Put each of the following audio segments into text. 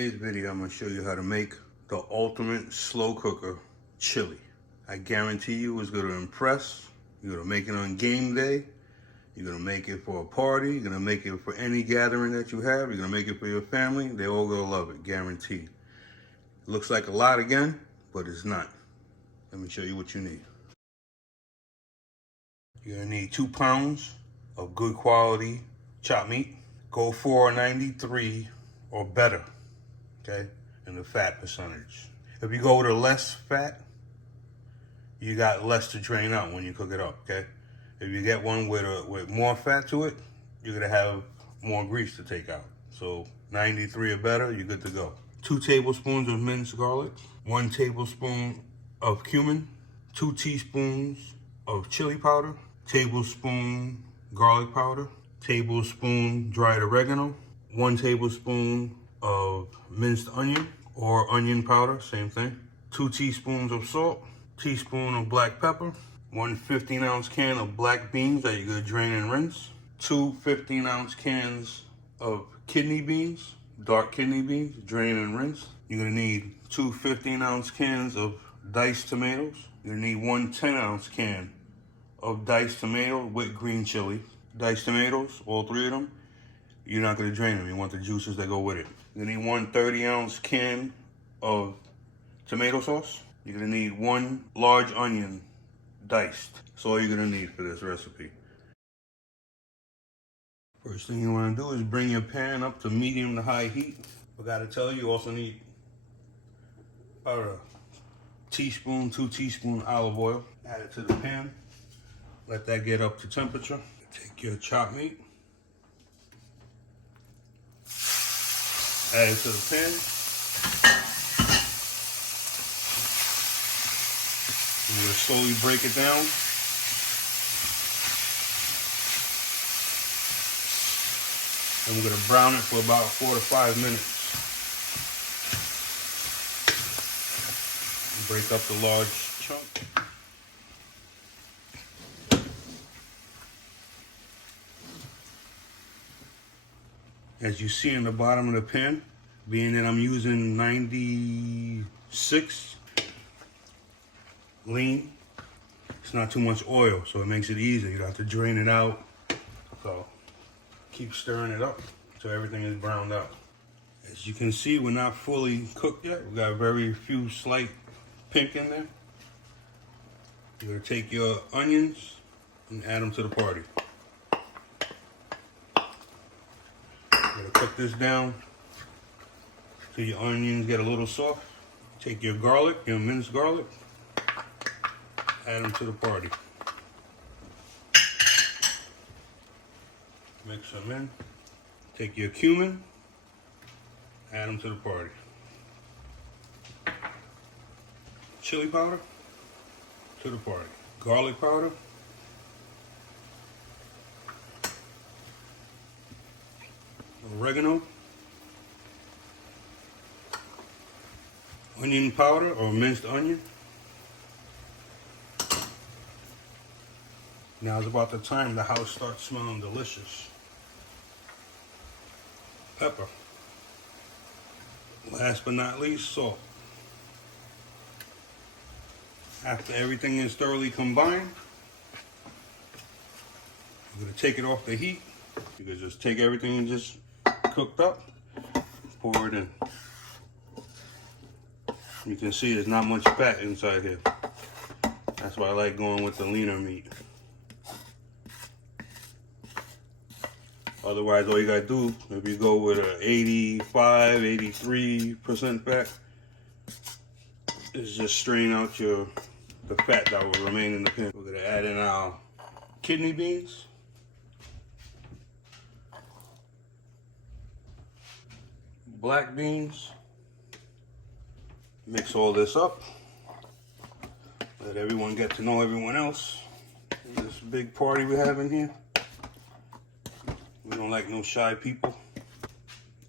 today's video, I'm going to show you how to make the ultimate slow cooker chili. I guarantee you it's going to impress. You're going to make it on game day. You're going to make it for a party. You're going to make it for any gathering that you have. You're going to make it for your family. They're all going to love it, guaranteed. It looks like a lot again, but it's not. Let me show you what you need. You're going to need 2 pounds of good quality chopped meat. Go $4.93 or better, okay, in the fat percentage. If you go with a less fat, you got less to drain out when you cook it up, okay? If you get one with more fat to it, you're gonna have more grease to take out. So 93 or better, you're good to go. 2 tablespoons of minced garlic, 1 tablespoon of cumin, 2 teaspoons of chili powder, tablespoon garlic powder, tablespoon dried oregano, 1 tablespoon of minced onion or onion powder, same thing, 2 teaspoons of salt, teaspoon of black pepper, 1 15-ounce can of black beans that you're gonna drain and rinse, 2 15-ounce cans of kidney beans, dark kidney beans, drain and rinse. You're gonna need 2 15-ounce cans of diced tomatoes. You're gonna need 1 10-ounce can of diced tomato with green chili. Diced tomatoes, all 3 of them. You're not gonna drain them, you want the juices that go with it. You're gonna need 1 30-ounce can of tomato sauce. You're gonna need 1 large onion diced. That's all you're gonna need for this recipe. First thing you wanna do is bring your pan up to medium to high heat. Forgot to tell you, you also need about a teaspoon, 2 teaspoons olive oil. Add it to the pan. Let that get up to temperature. Take your chopped meat. Add it to the pan. I'm going to slowly break it down. And we're going to brown it for about 4 to 5 minutes. Break up the large chunk. As you see in the bottom of the pan, being that I'm using 96 lean, it's not too much oil, so it makes it easy. You don't have to drain it out. So keep stirring it up until everything is browned out. As you can see, we're not fully cooked yet. We got very few slight pink in there. You're gonna take your onions and add them to the party. You're gonna cook this down till your onions get a little soft. Take your garlic, your minced garlic, add them to the party. Mix them in. Take your cumin, add them to the party. Chili powder, to the party. Garlic powder, oregano, onion powder or minced onion. Now is about the time the house starts smelling delicious. Pepper. Last but not least, salt. After everything is thoroughly combined, you're going to take it off the heat. You can just take everything and just cooked up, pour it in. You can see there's not much fat inside here. That's why I like going with the leaner meat. Otherwise, all you gotta do, if you go with an 85, 83% fat, is just strain out the fat that will remain in the pan. We're gonna add in our kidney beans. Black beans. Mix all this up. Let everyone get to know everyone else in this big party we have in here. We don't like no shy people.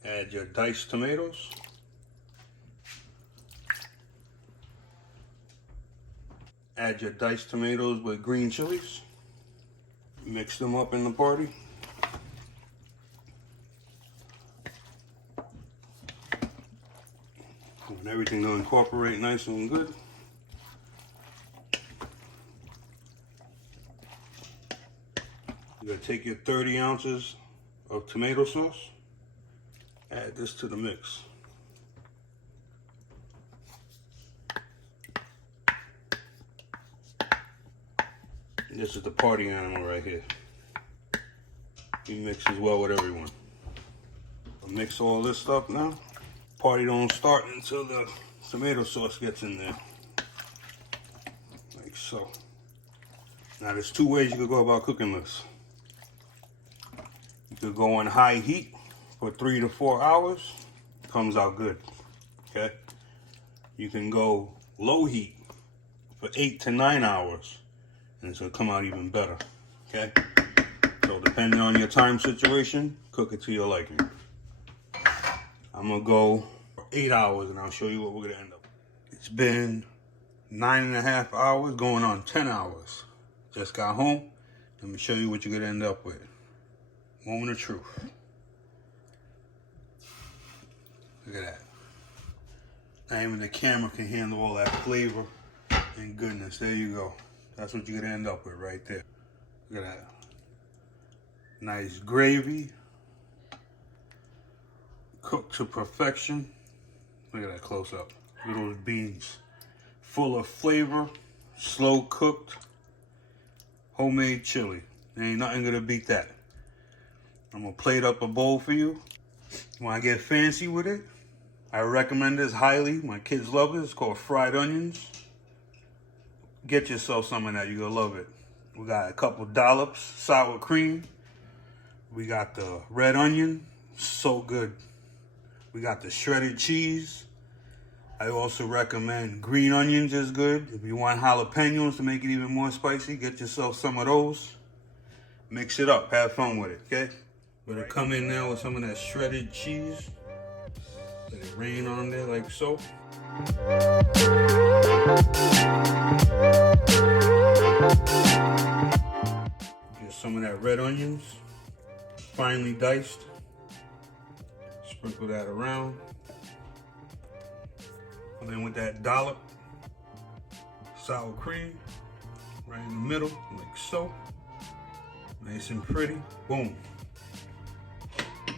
Add your diced tomatoes. Add your diced tomatoes with green chilies. Mix them up in the party. everything to incorporate nice and good. You're gonna take your 30 ounces of tomato sauce, add this to the mix. This is the party animal right here. He mixes well with everyone. I'll mix all this stuff now. Party don't start until the tomato sauce gets in there. Like so. Now there's two ways you could go about cooking this. You could go on high heat for 3 to 4 hours. Comes out good. Okay? You can go low heat for 8 to 9 hours. And it's gonna come out even better. Okay? So depending on your time situation, cook it to your liking. I'm gonna go for 8 hours and I'll show you what we're gonna end up with. It's been 9.5 hours, going on 10 hours. Just got home. Let me show you what you're gonna end up with. Moment of truth. Look at that. Not even the camera can handle all that flavor and goodness. There you go. That's what you're gonna end up with right there. Look at that. Nice gravy. Cooked to perfection. Look at that close up. Look at those beans. Full of flavor, slow cooked, homemade chili. There ain't nothing gonna beat that. I'm gonna plate up a bowl for you. When I get fancy with it, I recommend this highly. My kids love it. It's called fried onions. Get yourself some of that, you're gonna love it. We got a couple dollops, sour cream. We got the red onion, so good. We got the shredded cheese. I also recommend green onions is good. If you want jalapenos to make it even more spicy, get yourself some of those. Mix it up, have fun with it, okay? Gonna come in now with some of that shredded cheese. Let it rain on there like so. Get some of that red onions, finely diced. Sprinkle that around. And then with that dollop, sour cream, right in the middle, like so. Nice and pretty, boom. You're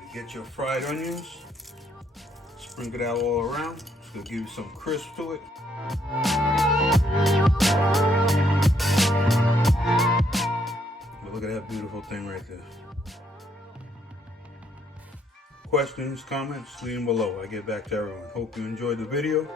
gonna get your fried onions, sprinkle that all around. It's gonna give you some crisp to it. But look at that beautiful thing right there. Questions, comments, leave them below. I get back to everyone. Hope you enjoyed the video.